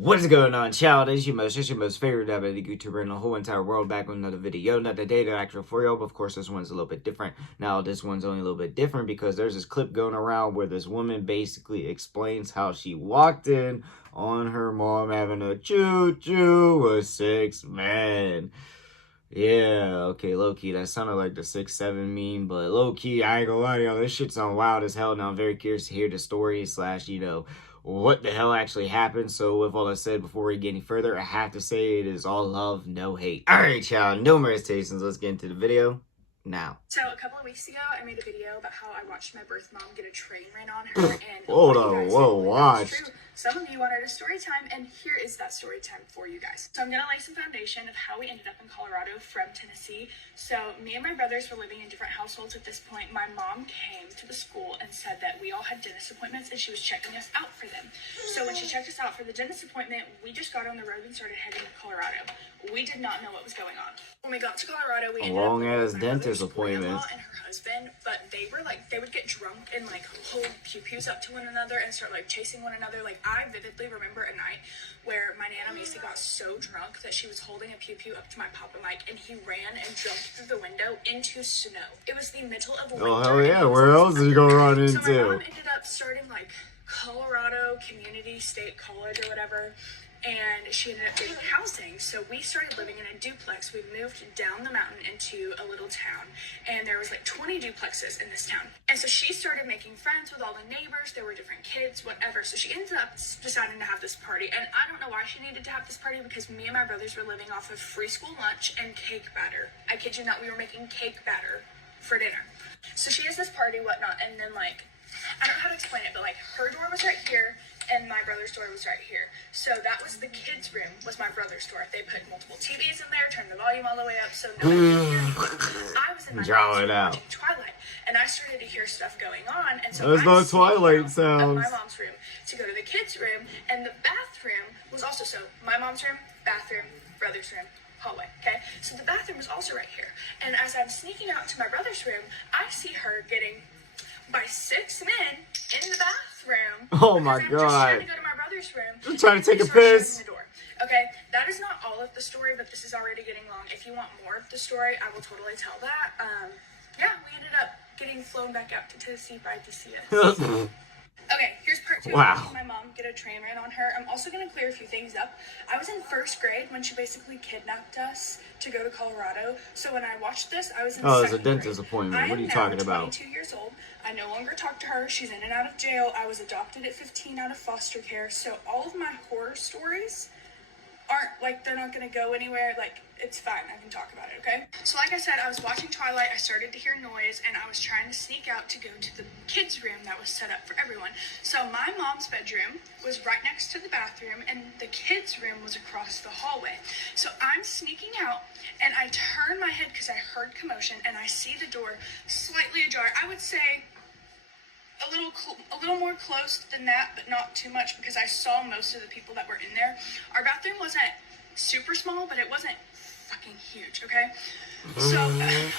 What is going on, child? It's your most favorite diabetic YouTuber in the whole entire world, back with another video. Not the data actual for y'all, but of course this one's a little bit different. Now this one's only a little bit different because there's this clip going around where this woman basically explains how she walked in on her mom having a choo-choo with 6 men. Yeah, okay, low-key, that sounded like the 6'7" meme, but low-key, I ain't gonna lie to y'all, this shit sounds wild as hell. Now I'm very curious to hear the story slash, what the hell actually happened. So with all that said, before we get any further, I have to say it is all love, no hate. Alright, y'all, no more hesitations, let's get into the video now. So a couple of weeks ago, I made a video about how I watched my birth mom get a train ran on her, and Hold on, whoa, watched. Some of you wanted a story time, and here is that story time for you guys. So I'm gonna lay some foundation of how we ended up in Colorado from Tennessee. So me and my brothers were living in different households at this point. My mom came to the school and said that we all had dentist appointments, and she was checking us out for them. So when she checked us out for the dentist appointment, we just got on the road and started heading to Colorado. We did not know what was going on. When we got to Colorado, we ended up long ass dentist appointment. And her husband, but they were like, they would get drunk and like hold pew-pews up to one another and start like chasing one another. Like, I vividly remember a night where my Nana Misa got so drunk that she was holding a pew-pew up to my Papa Mike, and he ran and jumped through the window into snow. It was the middle of winter. Oh hell yeah, where else is he gonna run into? So my mom ended up starting like Colorado Community State College or whatever, and she ended up getting housing. So we started living in a duplex. We moved down the mountain into a little town, and there was like 20 duplexes in this town. And so she started making friends with all the neighbors. There were different kids, whatever. So she ended up deciding to have this party, and I don't know why she needed to have this party, because me and my brothers were living off of free school lunch and cake batter. I kid you not, we were making cake batter for dinner. So she has this party, whatnot, and then like, I don't know how to explain it, but like her door was right here and my brother's door was right here. So that was the kids' room, was my brother's door. They put multiple TVs in there, turned the volume all the way up so no one could hear anything. I was in my mom's room watching Twilight, and I started to hear stuff going on, and so there's no Twilight sounds. My mom's room to go to the kids' room, and the bathroom was also, so my mom's room, bathroom, brother's room, hallway, okay? So the bathroom was also right here. And as I'm sneaking out to my brother's room, I see her getting by 6 men in the bathroom. Oh my god. Just trying to go to my brother's room. Just trying to take a piss. The door. Okay, that is not all of the story, but this is already getting long. If you want more of the story, I will totally tell that. Yeah, we ended up getting flown back out to Tennessee by DCS. Okay, here's part 2. Wow. My mom get a train ran on her. I'm also going to clear a few things up. I was in 1st grade when she basically kidnapped us to go to Colorado. So when I watched this, I was in 2nd grade. Oh, it's a dentist appointment. What are you talking about? I am now 22 years old. I no longer talk to her. She's in and out of jail. I was adopted at 15 out of foster care. So all of my horror stories aren't like, they're not going to go anywhere. Like, it's fine. I can talk about it, okay? So like I said, I was watching Twilight. I started to hear noise, and I was trying to sneak out to go to the kids' room that was set up for everyone. So my mom's bedroom was right next to the bathroom, and the kids' room was across the hallway. So I'm sneaking out, and I turn my head because I heard commotion, and I see the door slightly ajar. I would say a little more close than that, but not too much, because I saw most of the people that were in there. Our bathroom wasn't super small, but it wasn't fucking huge, okay? So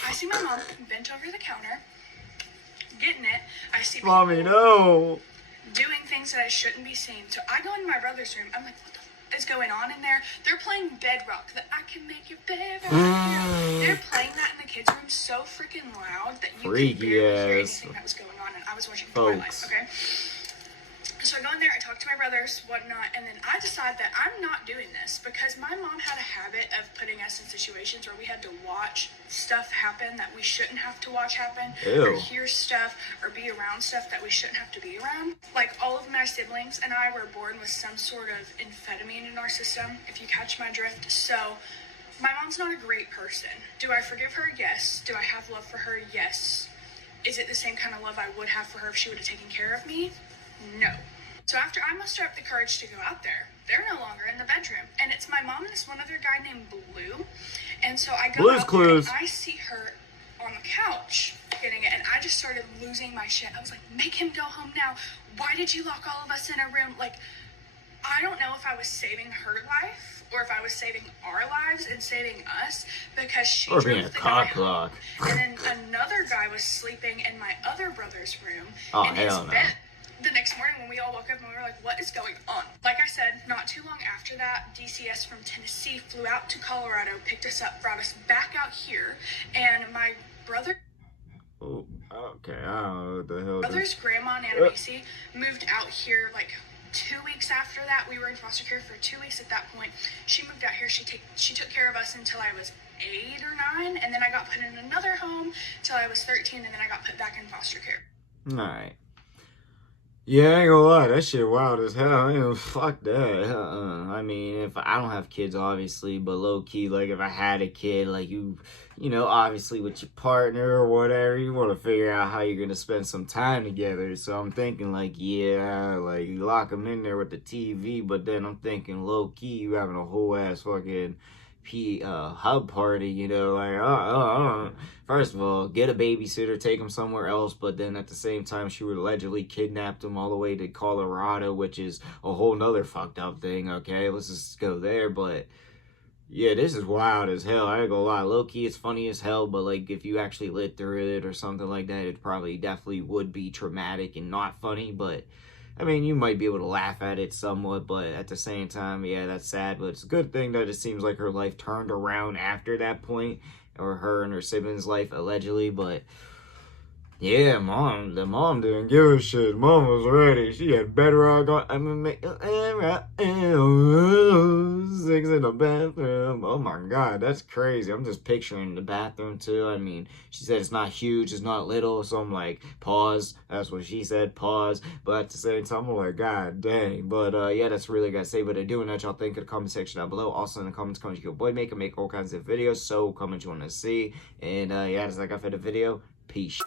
I see my mom bent over the counter, getting it. I see people Mommy, no. doing things that I shouldn't be seeing. So I go into my brother's room. I'm like, what the is going on in there? They're playing Bedrock, that I can make your bed right. They're playing that in the kids' room so freaking loud that you could barely hear anything that was going on, and I was watching Twilight, okay? So I go in there, I talk to my brothers, whatnot, and then I decide that I'm not doing this, because my mom had a habit of putting us in situations where we had to watch stuff happen that we shouldn't have to watch happen, or hear stuff, or be around stuff that we shouldn't have to be around. Like, all of my siblings and I were born with some sort of amphetamine in our system, if you catch my drift. So my mom's not a great person. Do I forgive her? Yes. Do I have love for her? Yes. Is it the same kind of love I would have for her if she would have taken care of me? No. So after I muster up the courage to go out there, they're no longer in the bedroom. And it's my mom and this one other guy named Blue. And so I go out there and I see her on the couch getting it. And I just started losing my shit. I was like, make him go home now. Why did you lock all of us in a room? Like, I don't know if I was saving her life or if I was saving our lives and saving us, because she drove the guy home. And then another guy was sleeping in my other brother's room in his bed. the next morning when we all woke up and we were like, what is going on? Like I said, not too long after that, DCS from Tennessee flew out to Colorado, picked us up, brought us back out here, and my brother... Oh, okay, I don't know what the hell. Brother's grandma, Nana Macy, moved out here like 2 weeks after that. We were in foster care for 2 weeks at that point. She moved out here. She took care of us until I was 8 or 9, and then I got put in another home till I was 13, and then I got put back in foster care. Alright. Yeah, I ain't gonna lie, that shit wild as hell. You know, fuck that. I mean, if I don't have kids, obviously, but low key, like if I had a kid, like you know, obviously with your partner or whatever, you want to figure out how you're gonna spend some time together. So I'm thinking, like, yeah, like you lock them in there with the TV, but then I'm thinking, low key, you having a whole ass fucking hub party, you know, like, first of all, get a babysitter, take him somewhere else, but then at the same time, she would allegedly kidnapped him all the way to Colorado, which is a whole nother fucked up thing, okay, let's just go there, but, yeah, this is wild as hell, I ain't gonna lie, low-key, it's funny as hell, but, like, if you actually lived through it or something like that, it probably definitely would be traumatic and not funny, but I mean, you might be able to laugh at it somewhat, but at the same time, yeah, that's sad. But it's a good thing that it seems like her life turned around after that point, or her and her siblings' life, allegedly. But yeah, the mom didn't give a shit. Mom was ready. She had bedrock on. Six in the bathroom. Oh my god, that's crazy. I'm just picturing the bathroom too. I mean, she said it's not huge, it's not little. So I'm like, pause. That's what she said, pause. But at the same time, I'm like, god dang. But yeah, that's really gotta say. But I do want y'all think in the comment section down below. Also in the comments, your boy make all kinds of videos. So comment you want to see. And yeah, that's like I for the video. Peace.